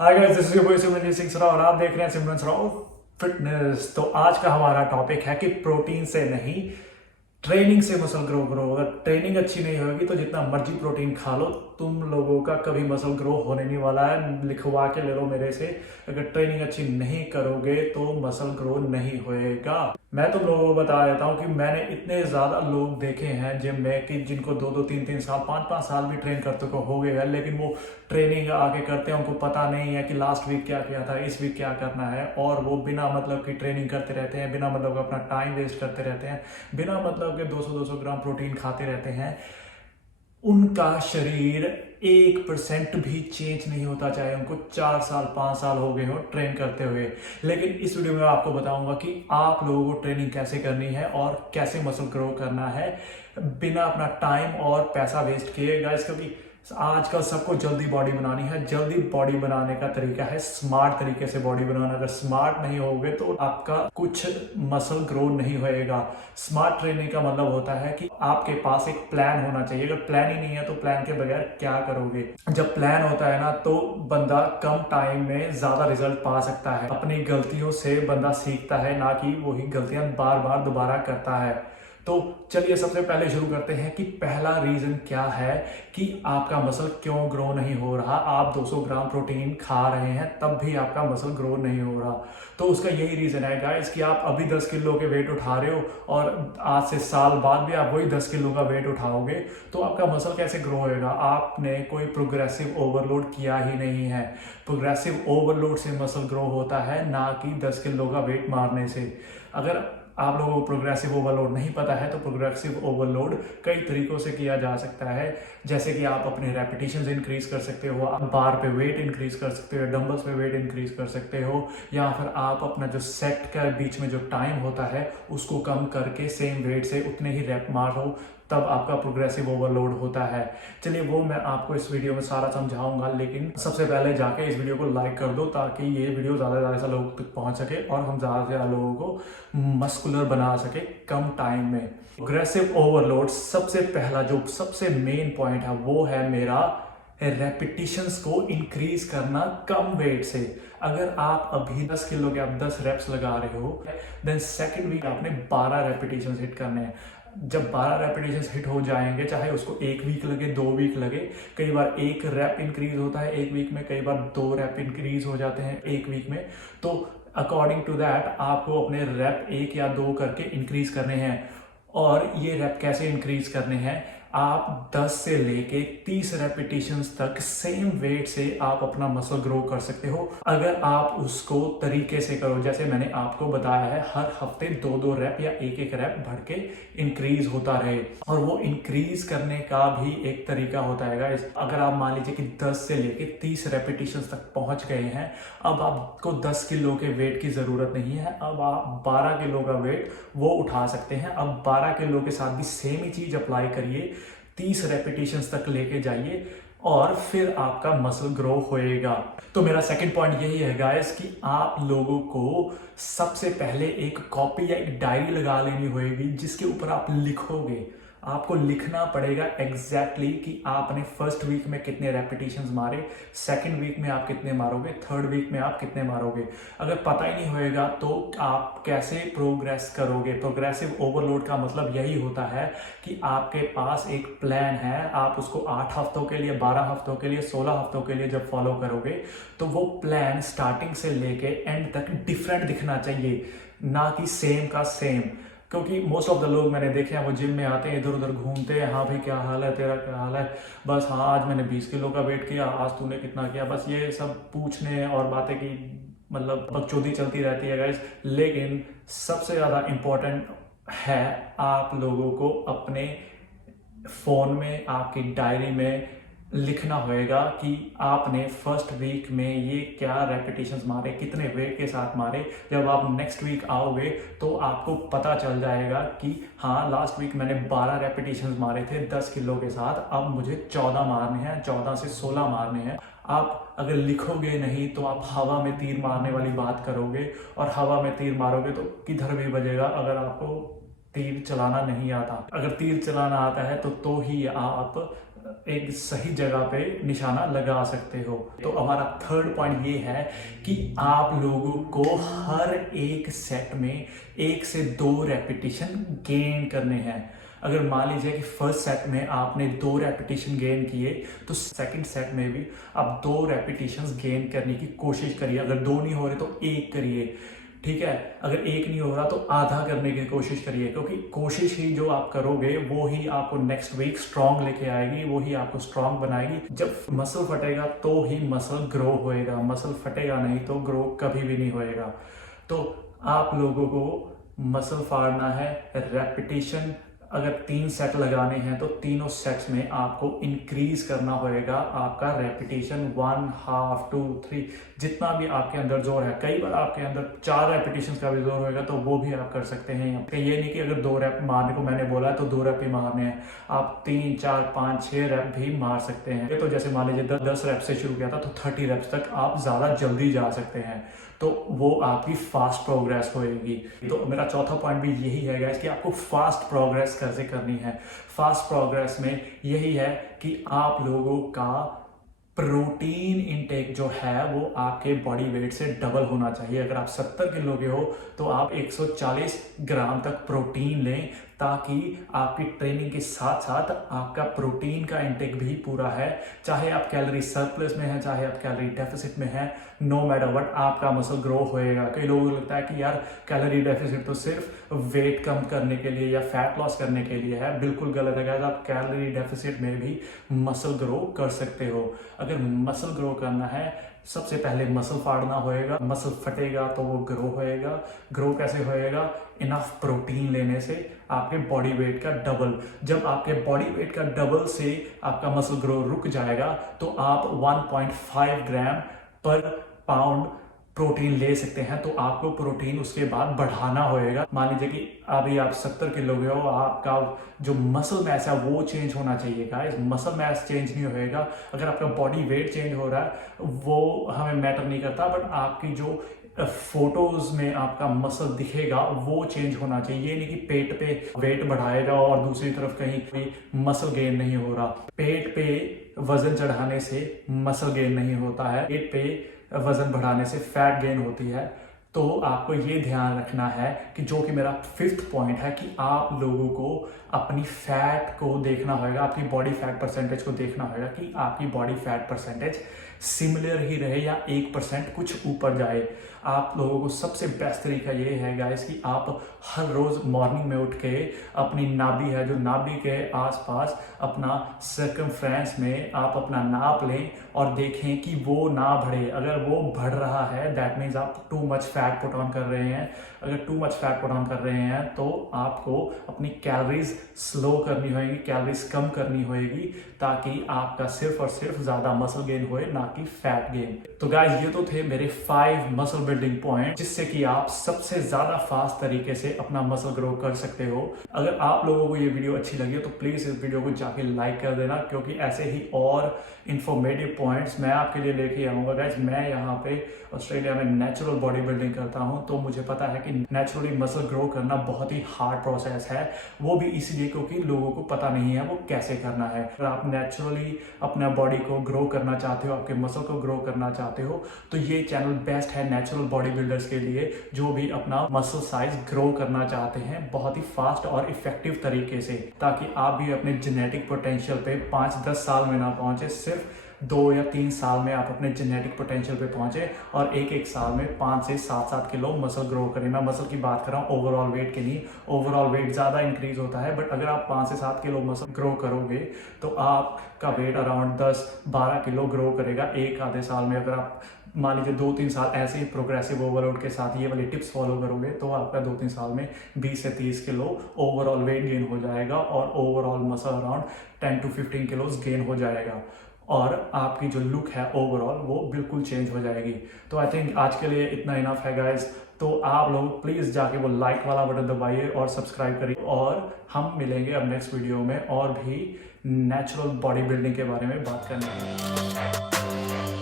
Hi guys, this is your boy Simranjeet Singh सराव और आप देख रहे हैं सिमरन सराव फिटनेस। तो आज का हमारा टॉपिक है कि प्रोटीन से नहीं, ट्रेनिंग से मसल ग्रो करो। अगर ट्रेनिंग अच्छी नहीं होगी तो जितना मर्जी प्रोटीन खा लो, तुम लोगों का कभी मसल ग्रो होने नहीं वाला है। लिखवा के ले लो मेरे से, अगर ट्रेनिंग अच्छी नहीं करोगे तो मसल ग्रो नहीं होएगा। मैं तुम लोगों को बता देता हूँ कि मैंने इतने ज़्यादा लोग देखे हैं जिम में कि जिनको 2-2 3-3 साल 5-5 साल भी ट्रेन करते को हो गए हैं, लेकिन वो ट्रेनिंग आके करते हैं, उनको पता नहीं है कि लास्ट वीक क्या किया था, इस वीक क्या करना है, और वो बिना मतलब की ट्रेनिंग करते रहते हैं, बिना मतलब का अपना टाइम वेस्ट करते रहते हैं, बिना मतलब के 200-200 ग्राम प्रोटीन खाते रहते हैं। उनका शरीर 1% भी चेंज नहीं होता, चाहे उनको 4 साल 5 साल हो गए हो ट्रेन करते हुए। लेकिन इस वीडियो में आपको बताऊंगा कि आप लोगों को ट्रेनिंग कैसे करनी है और कैसे मसल ग्रो करना है बिना अपना टाइम और पैसा वेस्ट किए गाइस। क्योंकि आजकल सबको जल्दी बॉडी बनानी है। जल्दी बॉडी बनाने का तरीका है स्मार्ट तरीके से बॉडी बनाना। अगर स्मार्ट नहीं होगे तो आपका कुछ मसल ग्रो नहीं होएगा। स्मार्ट ट्रेनिंग का मतलब होता है कि आपके पास एक प्लान होना चाहिए। अगर प्लान ही नहीं है तो प्लान के बगैर क्या करोगे। जब प्लान होता है ना तो बंदा कम टाइम में ज्यादा रिजल्ट पा सकता है। अपनी गलतियों से बंदा सीखता है, ना कि वही गलतियां बार बार दोबारा करता है। तो चलिए सबसे पहले शुरू करते हैं कि पहला रीजन क्या है कि आपका मसल क्यों ग्रो नहीं हो रहा। आप 200 ग्राम प्रोटीन खा रहे हैं तब भी आपका मसल ग्रो नहीं हो रहा। तो उसका यही रीजन है गाइस कि आप अभी 10 किलो के वेट उठा रहे हो और आज से साल बाद भी आप वही 10 किलो का वेट उठाओगे तो आपका मसल कैसे ग्रो होएगा। आपने कोई प्रोग्रेसिव ओवरलोड किया ही नहीं है। प्रोग्रेसिव ओवरलोड से मसल ग्रो होता है, ना कि 10 किलो का वेट मारने से। अगर आप लोगों को प्रोग्रेसिव ओवरलोड नहीं पता है तो प्रोग्रेसिव ओवरलोड कई तरीकों से किया जा सकता है। जैसे कि आप अपने रेपिटेशंस इंक्रीज कर सकते हो, आप बार पे वेट इंक्रीज कर सकते हो, डंबल्स पे वेट इंक्रीज कर सकते हो, या फिर आप अपना जो सेट का बीच में जो टाइम होता है उसको कम करके सेम वेट से उतने ही रैप मारो, तब आपका प्रोग्रेसिव ओवरलोड होता है। चलिए वो मैं आपको इस वीडियो में सारा समझाऊंगा, लेकिन सबसे पहले जाके इस वीडियो को लाइक कर दो ताकि ये वीडियो ज़्यादा से ज़्यादा लोगों तक पहुंच सके और हम ज़्यादा से ज़्यादा लोगों को मस्कुलर बना सके कम टाइम में। प्रोग्रेसिव ओवरलोड सबसे पहला जो सबसे मेन पॉइंट है वो है मेरा रेपिटेशंस को इंक्रीज करना कम वेट से। अगर आप अभी 10 किलो के आप 10 रेप्स लगा रहे हो, देन सेकेंड वीक आपने 12 रेपिटेशंस हिट करने हैं। जब 12 रेपिटेशंस हिट हो जाएंगे, चाहे उसको 1 वीक लगे 2 वीक लगे, कई बार 1 रैप इंक्रीज होता है 1 वीक में, कई बार 2 रैप इंक्रीज हो जाते हैं 1 वीक में। तो अकॉर्डिंग टू दैट आपको अपने रैप 1 या 2 करके इंक्रीज करने हैं। और ये रैप कैसे इंक्रीज करने हैं, आप 10 से लेके 30 रेपिटेशंस तक सेम वेट से आप अपना मसल ग्रो कर सकते हो अगर आप उसको तरीके से करो। जैसे मैंने आपको बताया है, हर हफ्ते 2-2 रैप या 1-1 रैप बढ़ के इंक्रीज होता रहे। और वो इंक्रीज करने का भी एक तरीका होता है गाइस। अगर आप मान लीजिए कि 10 से लेके 30 रेपिटेशंस तक पहुंच गए हैं, अब आपको 10 किलो के वेट की जरूरत नहीं है, अब आप 12 किलो का वेट वो उठा सकते हैं। अब 12 किलो के साथ भी सेम ही चीज अप्लाई करिए, 30 रेपिटेशंस तक लेके जाइए और फिर आपका मसल ग्रो होएगा। तो मेरा सेकंड पॉइंट यही है गाइस कि आप लोगों को सबसे पहले एक कॉपी या एक डायरी लगा लेनी होगी जिसके ऊपर आप लिखोगे। आपको लिखना पड़ेगा एग्जैक्टली कि आपने फर्स्ट वीक में कितने रेपिटेशंस मारे, सेकंड वीक में आप कितने मारोगे, थर्ड वीक में आप कितने मारोगे। अगर पता ही नहीं होएगा तो आप कैसे प्रोग्रेस करोगे। प्रोग्रेसिव ओवरलोड का मतलब यही होता है कि आपके पास एक प्लान है, आप उसको 8 हफ्तों के लिए, 12 हफ्तों के लिए, 16 हफ्तों के लिए जब फॉलो करोगे तो वो प्लान स्टार्टिंग से लेके एंड तक डिफरेंट दिखना चाहिए, ना कि सेम का सेम। क्योंकि मोस्ट ऑफ द लोग मैंने देखे हैं वो जिम में आते हैं, इधर उधर घूमते हैं, हाँ भाई क्या हाल है तेरा, क्या हाल है, बस हाँ आज मैंने 20 किलो का वेट किया, आज तूने कितना किया, बस ये सब पूछने और बातें की मतलब बकचोदी चलती रहती है गाइस। लेकिन सबसे ज़्यादा इम्पोर्टेंट है आप लोगों को अपने फ़ोन में, आपकी डायरी में लिखना होएगा कि आपने फर्स्ट वीक में ये क्या रेपिटेशंस मारे, कितने वेट के साथ मारे। जब आप नेक्स्ट वीक आओगे तो आपको पता चल जाएगा कि हाँ लास्ट वीक मैंने 12 रेपिटेशंस मारे थे 10 किलो के साथ, अब मुझे 14 मारने हैं, 14 से 16 मारने हैं। आप अगर लिखोगे नहीं तो आप हवा में तीर मारने वाली बात करोगे, और हवा में तीर मारोगे तो किधर भी बजेगा अगर आपको तीर चलाना नहीं आता। अगर तीर चलाना आता है तो ही आप एक सही जगह पे निशाना लगा सकते हो। तो हमारा थर्ड पॉइंट ये है कि आप लोगों को हर एक सेट में 1 से 2 रेपिटेशन गेन करने हैं। अगर मान लीजिए कि फर्स्ट सेट में आपने 2 रेपिटेशन गेन किए तो सेकंड सेट में भी आप 2 रेपिटेशंस गेन करने की कोशिश करिए। अगर 2 नहीं हो रहे तो 1 करिए, ठीक है। अगर 1 नहीं हो रहा तो आधा करने की कोशिश करिए, क्योंकि कोशिश ही जो आप करोगे वो ही आपको नेक्स्ट वीक स्ट्रांग लेके आएगी, वो ही आपको स्ट्रांग बनाएगी। जब मसल फटेगा तो ही मसल ग्रो होएगा, मसल फटेगा नहीं तो ग्रो कभी भी नहीं होएगा। तो आप लोगों को मसल फाड़ना है। रेपिटेशन अगर 3 सेट लगाने हैं तो तीनों सेट्स में आपको इंक्रीज करना होएगा आपका रेपिटेशन, 1, हाफ, 2, 3, जितना भी आपके अंदर जोर है। कई बार आपके अंदर 4 रेपिटेशन का भी जोर होएगा तो वो भी आप कर सकते हैं। ये नहीं कि अगर 2 रैप मारने को मैंने बोला है तो 2 रैप ही मारने हैं, आप 3, 4, 5, 6 रैप भी मार सकते हैं। ये तो जैसे मान लीजिए 10 रैप से शुरू किया था तो 30 रैप्स तक आप ज्यादा जल्दी जा सकते हैं, तो वो आपकी फास्ट प्रोग्रेस होएगी। तो मेरा चौथा पॉइंट भी यही है गाइस कि आपको फास्ट प्रोग्रेस कैसे करनी है। फास्ट प्रोग्रेस में यही है कि आप लोगों का प्रोटीन इनटेक जो है वो आपके बॉडी वेट से डबल होना चाहिए। अगर आप 70 किलो के हो तो आप 140 ग्राम तक प्रोटीन लें, ताकि आपकी ट्रेनिंग के साथ साथ आपका प्रोटीन का इंटेक भी पूरा है। चाहे आप कैलोरी सरप्लस में हैं, चाहे आप कैलोरी डेफिसिट में हैं, नो मैटर व्हाट आपका मसल ग्रो होएगा। कई लोगों को लगता है कि यार कैलोरी डेफिसिट तो सिर्फ वेट कम करने के लिए या फैट लॉस करने के लिए है, बिल्कुल गलत है गाइस। आप कैलोरी डेफिसिट में भी मसल ग्रो कर सकते हो। अगर मसल ग्रो करना है सबसे पहले मसल फाड़ना होएगा, मसल फटेगा तो वो ग्रो होएगा। ग्रो कैसे होएगा? इनफ प्रोटीन लेने से, आपके बॉडी वेट का डबल। जब आपके बॉडी वेट का डबल से आपका मसल ग्रो रुक जाएगा तो आप 1.5 ग्राम पर पाउंड प्रोटीन ले सकते हैं। तो आपको प्रोटीन उसके बाद बढ़ाना होएगा। मान लीजिए कि अभी आप 70 किलो के हो, आपका जो मसल मैस है वो चेंज होना चाहिए गाइस। मसल मैस चेंज नहीं होएगा। अगर आपका बॉडी वेट चेंज हो रहा है वो हमें मैटर नहीं करता, बट आपकी जो फोटोज में आपका मसल दिखेगा वो चेंज होना चाहिए। ये नहीं कि पेट पे वेट बढ़ाएगा और दूसरी तरफ कहीं कोई मसल गेन नहीं हो रहा। पेट पे वजन चढ़ाने से मसल गेन नहीं होता है, पेट पे वजन बढ़ाने से फैट गेन होती है। तो आपको ये ध्यान रखना है कि जो कि मेरा 5th पॉइंट है कि आप लोगों को अपनी फैट को देखना होगा, आपकी बॉडी फैट परसेंटेज को देखना होगा कि आपकी बॉडी फैट परसेंटेज सिमिलर ही रहे या 1% कुछ ऊपर जाए। आप लोगों को सबसे बेस्ट तरीका ये है गाइस कि आप हर रोज मॉर्निंग में उठ के अपनी नाभि है, जो नाभि के आसपास अपना सर्कमफ्रेंस में आप अपना नाप लें और देखें कि वो ना बढ़े। अगर वो बढ़ रहा है दैट मीन्स आप too much fat put on कर रहे हैं। अगर too much fat put on कर रहे हैं तो आपको अपनी कैलोरीज स्लो करनी होगी, कैलोरीज कम करनी होगी, ताकि आपका सिर्फ और सिर्फ ज्यादा मसल गेन होए, ना कि फैट गेन। तो गाइस ये तो थे मेरे 5 मसल बिल्डिंग पॉइंट, जिससे कि आप सबसे ज्यादा फास्ट तरीके से अपना मसल ग्रो कर सकते हो। अगर आप लोगों को ये वीडियो अच्छी लगी तो प्लीज इस वीडियो को जाके लाइक कर देना, क्योंकि ऐसे ही और इंफॉर्मेटिव पॉइंट्स मैं आपके लिए लेके आऊंगा गाइस। मैं यहाँ पे ऑस्ट्रेलिया में नेचुरल बॉडी बिल्डिंग करता हूँ, तो मुझे पता है कि नेचुरली मसल ग्रो करना बहुत ही हार्ड प्रोसेस है। वो भी इसलिए क्योंकि लोगों को पता नहीं है वो कैसे करना है। अगर आप नेचुरली अपना बॉडी को ग्रो करना चाहते हो, आपके मसल को ग्रो करना चाहते हो, तो ये चैनल बेस्ट है नेचुरल बॉडी बिल्डर्स के लिए, जो भी अपना मसल साइज ग्रो करना चाहते हैं बहुत ही फास्ट और इफेक्टिव तरीके से, ताकि आप भी अपने जेनेटिक पोटेंशियल पे 5-10 साल में ना पहुंचे, सिर्फ 2 या 3 साल में आप अपने जेनेटिक पोटेंशियल पे पहुंचे और एक साल में 5 से 7 किलो मसल ग्रो करें। मैं मसल की बात कर रहा हूँ, ओवरऑल वेट के लिए। ओवरऑल वेट ज़्यादा इंक्रीज होता है, बट अगर आप 5 से 7 किलो मसल ग्रो करोगे तो आपका वेट अराउंड 10-12 किलो ग्रो करेगा एक आधे साल में। अगर आप मान लीजिए 2-3 साल ऐसे ही प्रोग्रेसिव ओवरलोड के साथ ये वाली टिप्स फॉलो करोगे तो आपका 2-3 साल में 20 से 30 किलो ओवरऑल वेट गेन हो जाएगा और overall muscle around 10 to 15 kilos gain हो जाएगा, और आपकी जो लुक है ओवरऑल वो बिल्कुल चेंज हो जाएगी। तो आई थिंक आज के लिए इतना इनफ है गाइस। तो आप लोग प्लीज़ जाके वो लाइक वाला बटन दबाइए और सब्सक्राइब करिए, और हम मिलेंगे अब नेक्स्ट वीडियो में और भी नेचुरल बॉडी बिल्डिंग के बारे में बात करने के लिए।